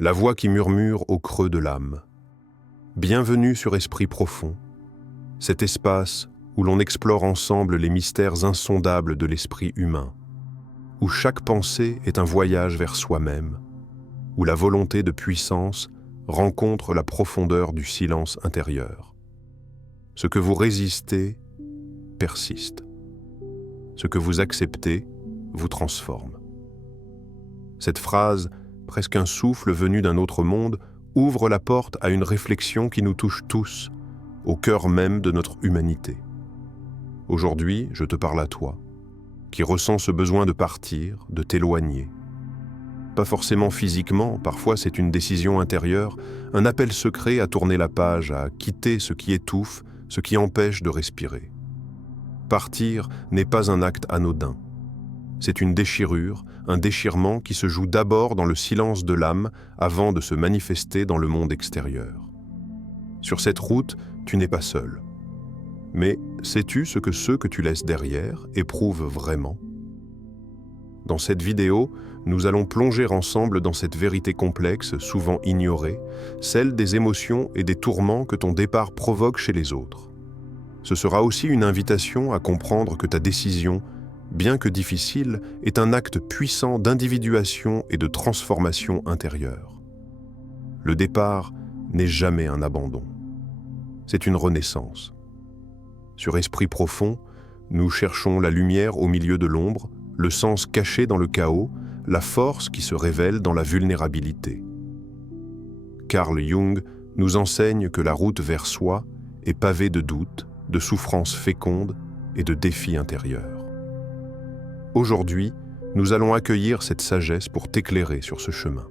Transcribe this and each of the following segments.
la voix qui murmure au creux de l'âme. Bienvenue sur Esprit Profond, cet espace où l'on explore ensemble les mystères insondables de l'esprit humain, où chaque pensée est un voyage vers soi-même, où la volonté de puissance rencontre la profondeur du silence intérieur. Ce que vous résistez persiste. Ce que vous acceptez vous transforme. Cette phrase, presque un souffle venu d'un autre monde, ouvre la porte à une réflexion qui nous touche tous, au cœur même de notre humanité. Aujourd'hui, je te parle à toi, qui ressens ce besoin de partir, de t'éloigner. Pas forcément physiquement, parfois c'est une décision intérieure, un appel secret à tourner la page, à quitter ce qui étouffe, ce qui empêche de respirer. Partir n'est pas un acte anodin. C'est une déchirure, un déchirement qui se joue d'abord dans le silence de l'âme avant de se manifester dans le monde extérieur. Sur cette route, tu n'es pas seul. Mais sais-tu ce que ceux que tu laisses derrière éprouvent vraiment ? Dans cette vidéo, nous allons plonger ensemble dans cette vérité complexe, souvent ignorée, celle des émotions et des tourments que ton départ provoque chez les autres. Ce sera aussi une invitation à comprendre que ta décision, bien que difficile, est un acte puissant d'individuation et de transformation intérieure. Le départ n'est jamais un abandon. C'est une renaissance. Sur Esprit Profond, nous cherchons la lumière au milieu de l'ombre, le sens caché dans le chaos, la force qui se révèle dans la vulnérabilité. Carl Jung nous enseigne que la route vers soi est pavée de doutes, de souffrances fécondes et de défis intérieurs. Aujourd'hui, nous allons accueillir cette sagesse pour t'éclairer sur ce chemin.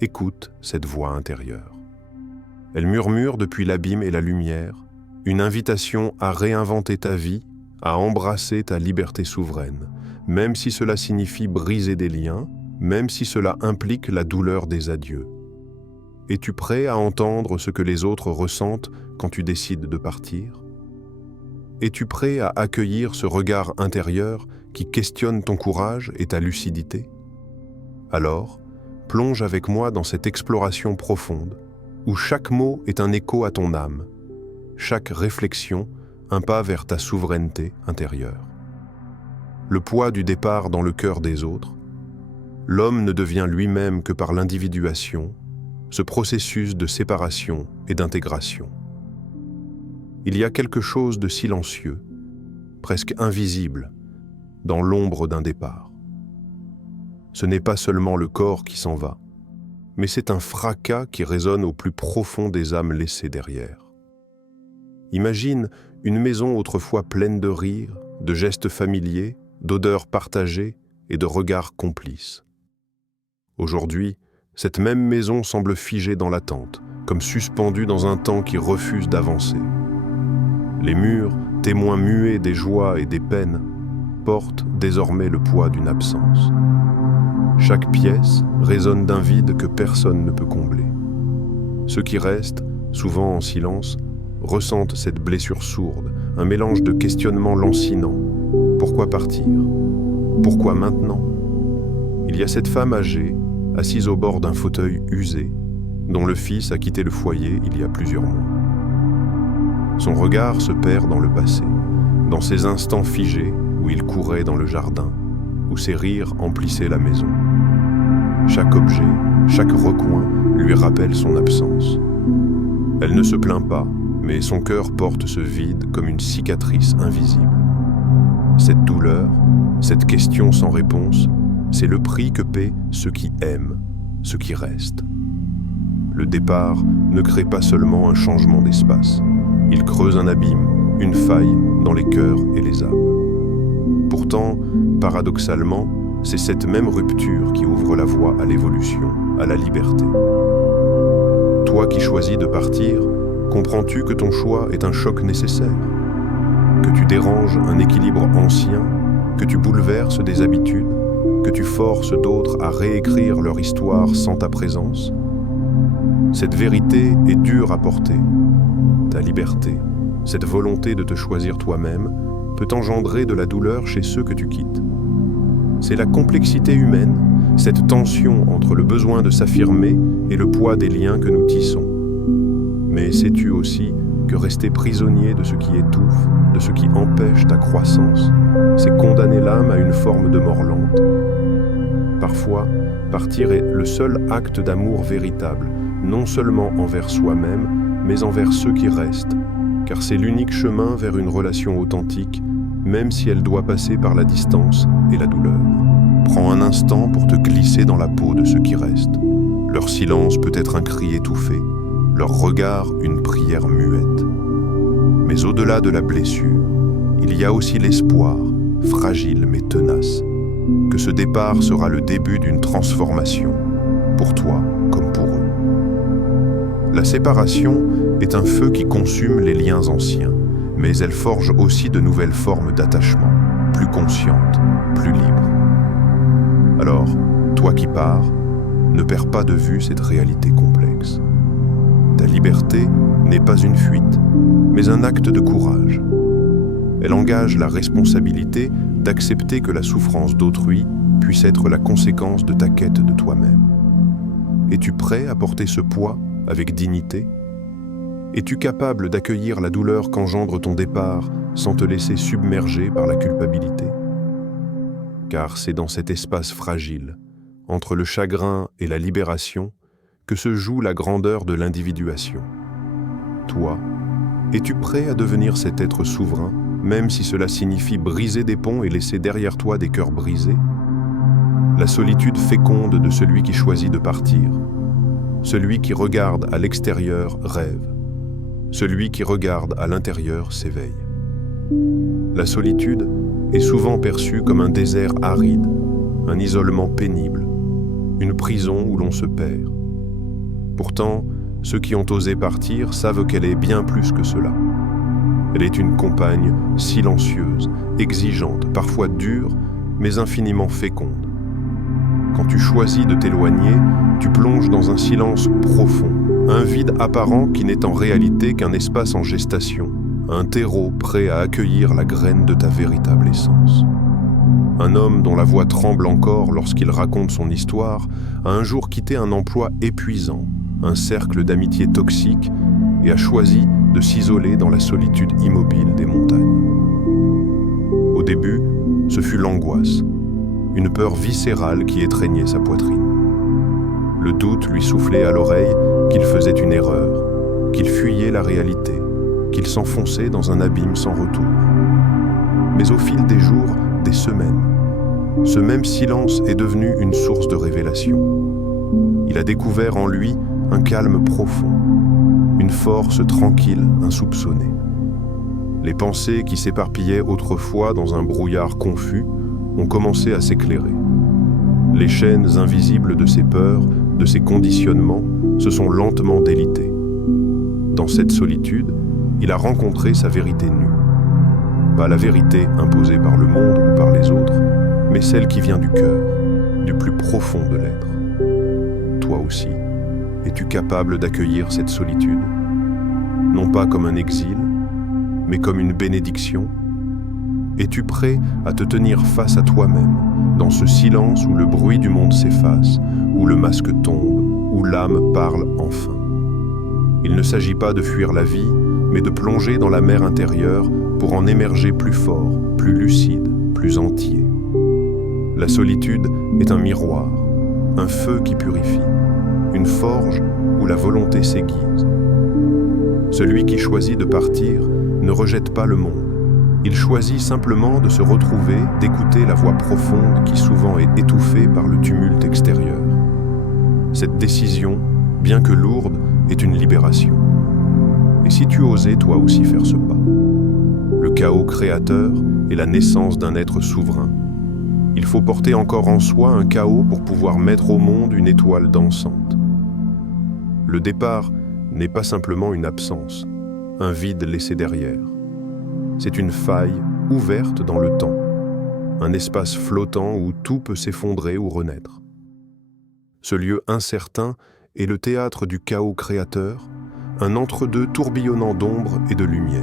Écoute cette voix intérieure. Elle murmure depuis l'abîme et la lumière, une invitation à réinventer ta vie, à embrasser ta liberté souveraine, même si cela signifie briser des liens, même si cela implique la douleur des adieux. Es-tu prêt à entendre ce que les autres ressentent quand tu décides de partir ? Es-tu prêt à accueillir ce regard intérieur qui questionne ton courage et ta lucidité ? Alors, plonge avec moi dans cette exploration profonde, où chaque mot est un écho à ton âme, chaque réflexion un pas vers ta souveraineté intérieure. Le poids du départ dans le cœur des autres, l'homme ne devient lui-même que par l'individuation, ce processus de séparation et d'intégration. Il y a quelque chose de silencieux, presque invisible, dans l'ombre d'un départ. Ce n'est pas seulement le corps qui s'en va, mais c'est un fracas qui résonne au plus profond des âmes laissées derrière. Imagine une maison autrefois pleine de rires, de gestes familiers, d'odeurs partagées et de regards complices. Aujourd'hui, cette même maison semble figée dans l'attente, comme suspendue dans un temps qui refuse d'avancer. Les murs, témoins muets des joies et des peines, portent désormais le poids d'une absence. Chaque pièce résonne d'un vide que personne ne peut combler. Ceux qui restent, souvent en silence, ressentent cette blessure sourde, un mélange de questionnements lancinants. Pourquoi partir ? Pourquoi maintenant ? Il y a cette femme âgée, assise au bord d'un fauteuil usé, dont le fils a quitté le foyer il y a plusieurs mois. Son regard se perd dans le passé, dans ces instants figés où il courait dans le jardin, où ses rires emplissaient la maison. Chaque objet, chaque recoin lui rappelle son absence. Elle ne se plaint pas, mais son cœur porte ce vide comme une cicatrice invisible. Cette douleur, cette question sans réponse, c'est le prix que paient ceux qui aiment, ceux qui restent. Le départ ne crée pas seulement un changement d'espace, il creuse un abîme, une faille dans les cœurs et les âmes. Pourtant, paradoxalement, c'est cette même rupture qui ouvre la voie à l'évolution, à la liberté. Toi qui choisis de partir, comprends-tu que ton choix est un choc nécessaire ? Que tu déranges un équilibre ancien, que tu bouleverses des habitudes, que tu forces d'autres à réécrire leur histoire sans ta présence ? Cette vérité est dure à porter. Ta liberté, cette volonté de te choisir toi-même, peut engendrer de la douleur chez ceux que tu quittes. C'est la complexité humaine, cette tension entre le besoin de s'affirmer et le poids des liens que nous tissons. Mais sais-tu aussi que rester prisonnier de ce qui étouffe, de ce qui empêche ta croissance, c'est condamner l'âme à une forme de mort lente? Parfois, partir est le seul acte d'amour véritable, non seulement envers soi-même, mais envers ceux qui restent, car c'est l'unique chemin vers une relation authentique, même si elle doit passer par la distance et la douleur. Prends un instant pour te glisser dans la peau de ceux qui restent. Leur silence peut être un cri étouffé, leur regard une prière muette. Mais au-delà de la blessure, il y a aussi l'espoir, fragile mais tenace, que ce départ sera le début d'une transformation, pour toi comme pour eux. La séparation est un feu qui consume les liens anciens, mais elle forge aussi de nouvelles formes d'attachement, plus conscientes, plus libres. Alors, toi qui pars, ne perds pas de vue cette réalité complexe. Ta liberté n'est pas une fuite, mais un acte de courage. Elle engage la responsabilité d'accepter que la souffrance d'autrui puisse être la conséquence de ta quête de toi-même. Es-tu prêt à porter ce poids avec dignité? Es-tu capable d'accueillir la douleur qu'engendre ton départ sans te laisser submerger par la culpabilité? Car c'est dans cet espace fragile, entre le chagrin et la libération, que se joue la grandeur de l'individuation. Toi, es-tu prêt à devenir cet être souverain, même si cela signifie briser des ponts et laisser derrière toi des cœurs brisés? La solitude féconde de celui qui choisit de partir. Celui qui regarde à l'extérieur rêve. Celui qui regarde à l'intérieur s'éveille. La solitude est souvent perçue comme un désert aride, un isolement pénible, une prison où l'on se perd. Pourtant, ceux qui ont osé partir savent qu'elle est bien plus que cela. Elle est une compagne silencieuse, exigeante, parfois dure, mais infiniment féconde. Quand tu choisis de t'éloigner, tu plonges dans un silence profond, un vide apparent qui n'est en réalité qu'un espace en gestation, un terreau prêt à accueillir la graine de ta véritable essence. Un homme dont la voix tremble encore lorsqu'il raconte son histoire a un jour quitté un emploi épuisant, un cercle d'amitié toxique, et a choisi de s'isoler dans la solitude immobile des montagnes. Au début, ce fut l'angoisse, une peur viscérale qui étreignait sa poitrine. Le doute lui soufflait à l'oreille qu'il faisait une erreur, qu'il fuyait la réalité, qu'il s'enfonçait dans un abîme sans retour. Mais au fil des jours, des semaines, ce même silence est devenu une source de révélation. Il a découvert en lui un calme profond, une force tranquille, insoupçonnée. Les pensées qui s'éparpillaient autrefois dans un brouillard confus ont commencé à s'éclairer. Les chaînes invisibles de ses peurs, de ses conditionnements, se sont lentement délitées. Dans cette solitude, il a rencontré sa vérité nue. Pas la vérité imposée par le monde ou par les autres, mais celle qui vient du cœur, du plus profond de l'être. Toi aussi, es-tu capable d'accueillir cette solitude? Non pas comme un exil, mais comme une bénédiction? Es-tu prêt à te tenir face à toi-même, dans ce silence où le bruit du monde s'efface, où le masque tombe, où l'âme parle enfin? Il ne s'agit pas de fuir la vie, mais de plonger dans la mer intérieure pour en émerger plus fort, plus lucide, plus entier. La solitude est un miroir, un feu qui purifie, une forge où la volonté s'aiguise. Celui qui choisit de partir ne rejette pas le monde. Il choisit simplement de se retrouver, d'écouter la voix profonde qui souvent est étouffée par le tumulte extérieur. Cette décision, bien que lourde, est une libération. Et si tu osais toi aussi faire ce pas? Le chaos créateur est la naissance d'un être souverain. Il faut porter encore en soi un chaos pour pouvoir mettre au monde une étoile dansante. Le départ n'est pas simplement une absence, un vide laissé derrière. C'est une faille ouverte dans le temps, un espace flottant où tout peut s'effondrer ou renaître. Ce lieu incertain est le théâtre du chaos créateur, un entre-deux tourbillonnant d'ombre et de lumière.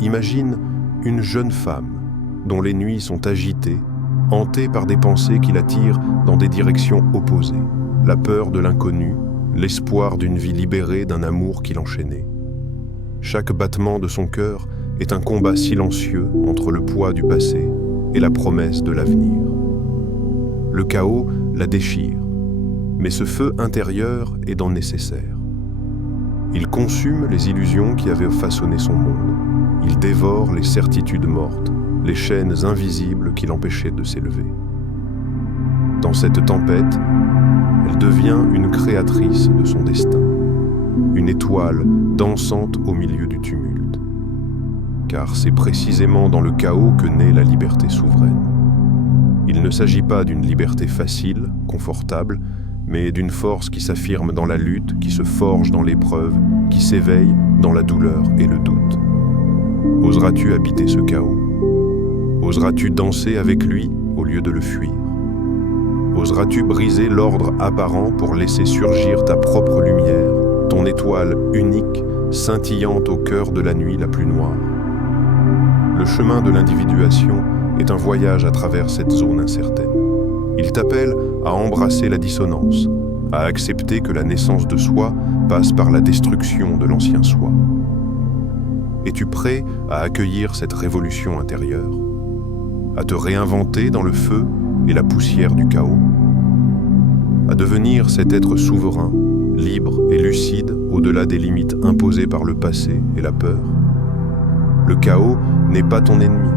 Imagine une jeune femme dont les nuits sont agitées hanté par des pensées qui l'attirent dans des directions opposées. La peur de l'inconnu, l'espoir d'une vie libérée d'un amour qui l'enchaînait. Chaque battement de son cœur est un combat silencieux entre le poids du passé et la promesse de l'avenir. Le chaos la déchire, mais ce feu intérieur est dans le nécessaire. Il consume les illusions qui avaient façonné son monde. Il dévore les certitudes mortes, les chaînes invisibles qui l'empêchaient de s'élever. Dans cette tempête, elle devient une créatrice de son destin, une étoile dansante au milieu du tumulte. Car c'est précisément dans le chaos que naît la liberté souveraine. Il ne s'agit pas d'une liberté facile, confortable, mais d'une force qui s'affirme dans la lutte, qui se forge dans l'épreuve, qui s'éveille dans la douleur et le doute. Oseras-tu habiter ce chaos? Oseras-tu danser avec lui au lieu de le fuir? Oseras-tu briser l'ordre apparent pour laisser surgir ta propre lumière, ton étoile unique, scintillante au cœur de la nuit la plus noire? Le chemin de l'individuation est un voyage à travers cette zone incertaine. Il t'appelle à embrasser la dissonance, à accepter que la naissance de soi passe par la destruction de l'ancien soi. Es-tu prêt à accueillir cette révolution intérieure, à te réinventer dans le feu et la poussière du chaos, à devenir cet être souverain, libre et lucide au-delà des limites imposées par le passé et la peur? Le chaos n'est pas ton ennemi,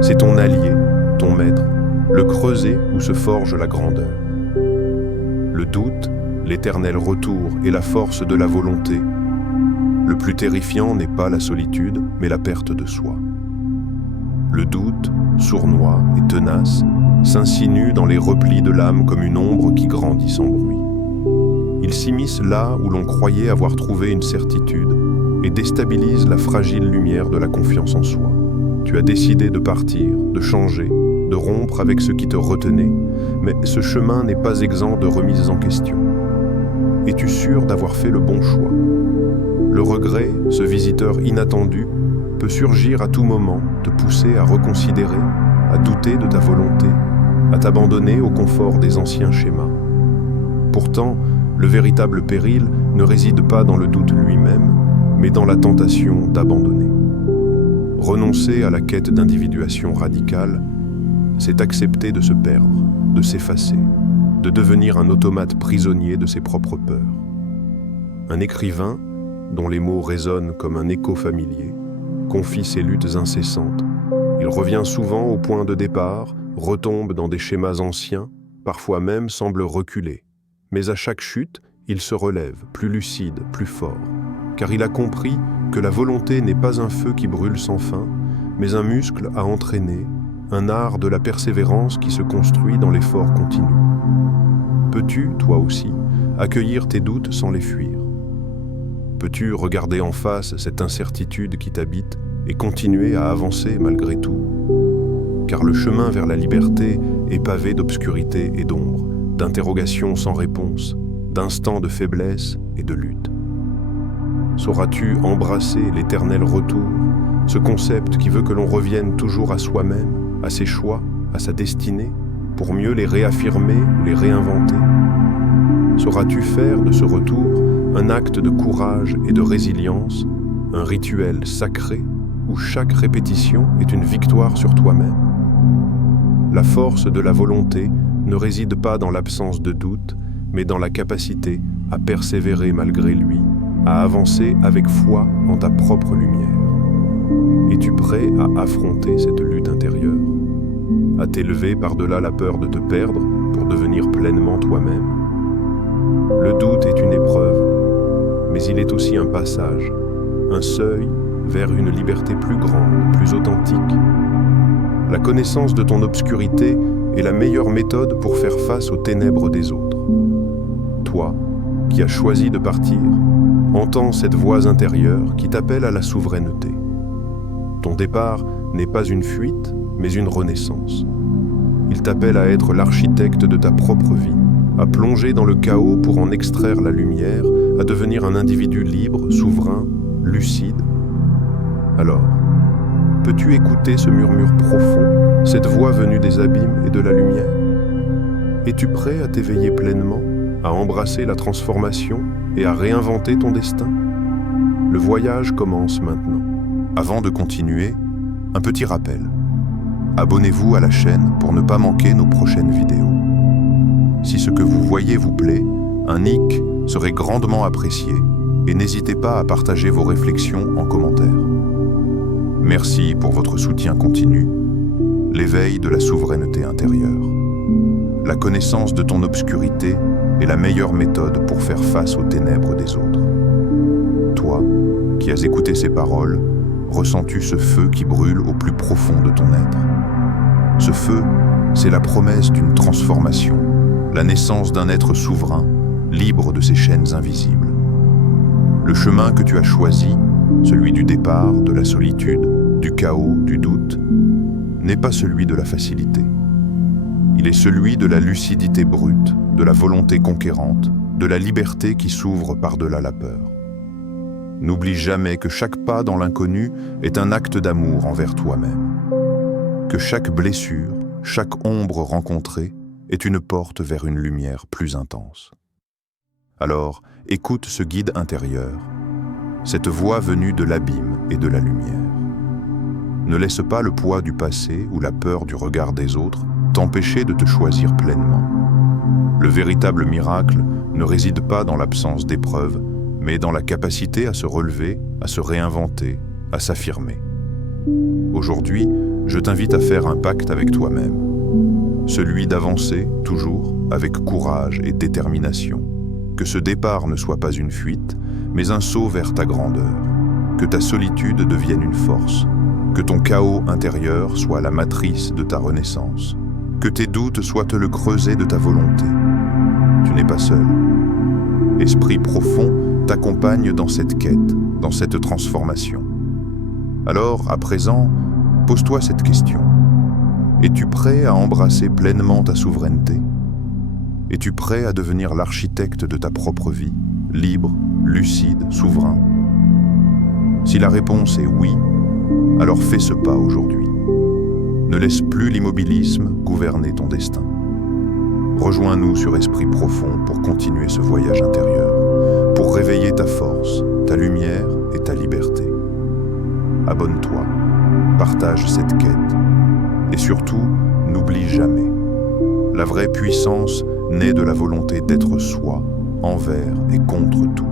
c'est ton allié, ton maître, le creuset où se forge la grandeur. Le doute, l'éternel retour et la force de la volonté. Le plus terrifiant n'est pas la solitude, mais la perte de soi. Le doute, sournois et tenace, s'insinue dans les replis de l'âme comme une ombre qui grandit sans bruit. Il s'immisce là où l'on croyait avoir trouvé une certitude et déstabilise la fragile lumière de la confiance en soi. Tu as décidé de partir, de changer, de rompre avec ce qui te retenait, mais ce chemin n'est pas exempt de remises en question. Es-tu sûr d'avoir fait le bon choix? Le regret, ce visiteur inattendu, peut surgir à tout moment, te pousser à reconsidérer, à douter de ta volonté, à t'abandonner au confort des anciens schémas. Pourtant, le véritable péril ne réside pas dans le doute lui-même, mais dans la tentation d'abandonner. Renoncer à la quête d'individuation radicale, c'est accepter de se perdre, de s'effacer, de devenir un automate prisonnier de ses propres peurs. Un écrivain, dont les mots résonnent comme un écho familier, confie ses luttes incessantes. Il revient souvent au point de départ, retombe dans des schémas anciens, parfois même semble reculer. Mais à chaque chute, il se relève, plus lucide, plus fort, car il a compris que la volonté n'est pas un feu qui brûle sans fin, mais un muscle à entraîner, un art de la persévérance qui se construit dans l'effort continu. Peux-tu, toi aussi, accueillir tes doutes sans les fuir? Peux-tu regarder en face cette incertitude qui t'habite et continuer à avancer malgré tout? Car le chemin vers la liberté est pavé d'obscurité et d'ombre, d'interrogations sans réponse, d'instants de faiblesse et de lutte. Sauras-tu embrasser l'éternel retour, ce concept qui veut que l'on revienne toujours à soi-même, à ses choix, à sa destinée, pour mieux les réaffirmer ou les réinventer? Sauras-tu faire de ce retour un acte de courage et de résilience, un rituel sacré où chaque répétition est une victoire sur toi-même? La force de la volonté ne réside pas dans l'absence de doute, mais dans la capacité à persévérer malgré lui, à avancer avec foi en ta propre lumière. Es-tu prêt à affronter cette lutte intérieure, à t'élever par-delà la peur de te perdre pour devenir pleinement toi-même? Le doute est une épreuve, mais il est aussi un passage, un seuil vers une liberté plus grande, plus authentique. La connaissance de ton obscurité est la meilleure méthode pour faire face aux ténèbres des autres. Toi, qui as choisi de partir, entends cette voix intérieure qui t'appelle à la souveraineté. Ton départ n'est pas une fuite, mais une renaissance. Il t'appelle à être l'architecte de ta propre vie, à plonger dans le chaos pour en extraire la lumière, à devenir un individu libre, souverain, lucide. Alors, peux-tu écouter ce murmure profond, cette voix venue des abîmes et de la lumière? Es-tu prêt à t'éveiller pleinement, à embrasser la transformation et à réinventer ton destin? Le voyage commence maintenant. Avant de continuer, un petit rappel. Abonnez-vous à la chaîne pour ne pas manquer nos prochaines vidéos. Si ce que vous voyez vous plaît, un like serait grandement apprécié et n'hésitez pas à partager vos réflexions en commentaire. Merci pour votre soutien continu, l'éveil de la souveraineté intérieure. La connaissance de ton obscurité est la meilleure méthode pour faire face aux ténèbres des autres. Toi, qui as écouté ces paroles, ressens-tu ce feu qui brûle au plus profond de ton être? Ce feu, c'est la promesse d'une transformation, la naissance d'un être souverain, libre de ses chaînes invisibles. Le chemin que tu as choisi, celui du départ, de la solitude, du chaos, du doute, n'est pas celui de la facilité. Il est celui de la lucidité brute, de la volonté conquérante, de la liberté qui s'ouvre par-delà la peur. N'oublie jamais que chaque pas dans l'inconnu est un acte d'amour envers toi-même. Que chaque blessure, chaque ombre rencontrée est une porte vers une lumière plus intense. Alors, écoute ce guide intérieur, cette voix venue de l'abîme et de la lumière. Ne laisse pas le poids du passé ou la peur du regard des autres t'empêcher de te choisir pleinement. Le véritable miracle ne réside pas dans l'absence d'épreuves, mais dans la capacité à se relever, à se réinventer, à s'affirmer. Aujourd'hui, je t'invite à faire un pacte avec toi-même, celui d'avancer toujours avec courage et détermination. Que ce départ ne soit pas une fuite, mais un saut vers ta grandeur. Que ta solitude devienne une force. Que ton chaos intérieur soit la matrice de ta renaissance. Que tes doutes soient le creuset de ta volonté. Tu n'es pas seul. Esprit profond t'accompagne dans cette quête, dans cette transformation. Alors, à présent, pose-toi cette question. Es-tu prêt à embrasser pleinement ta souveraineté? Es-tu prêt à devenir l'architecte de ta propre vie, libre, lucide, souverain? Si la réponse est oui, alors fais ce pas aujourd'hui. Ne laisse plus l'immobilisme gouverner ton destin. Rejoins-nous sur Esprit Profond pour continuer ce voyage intérieur, pour réveiller ta force, ta lumière et ta liberté. Abonne-toi, partage cette quête et surtout, n'oublie jamais. La vraie puissance naît de la volonté d'être soi, envers et contre tout.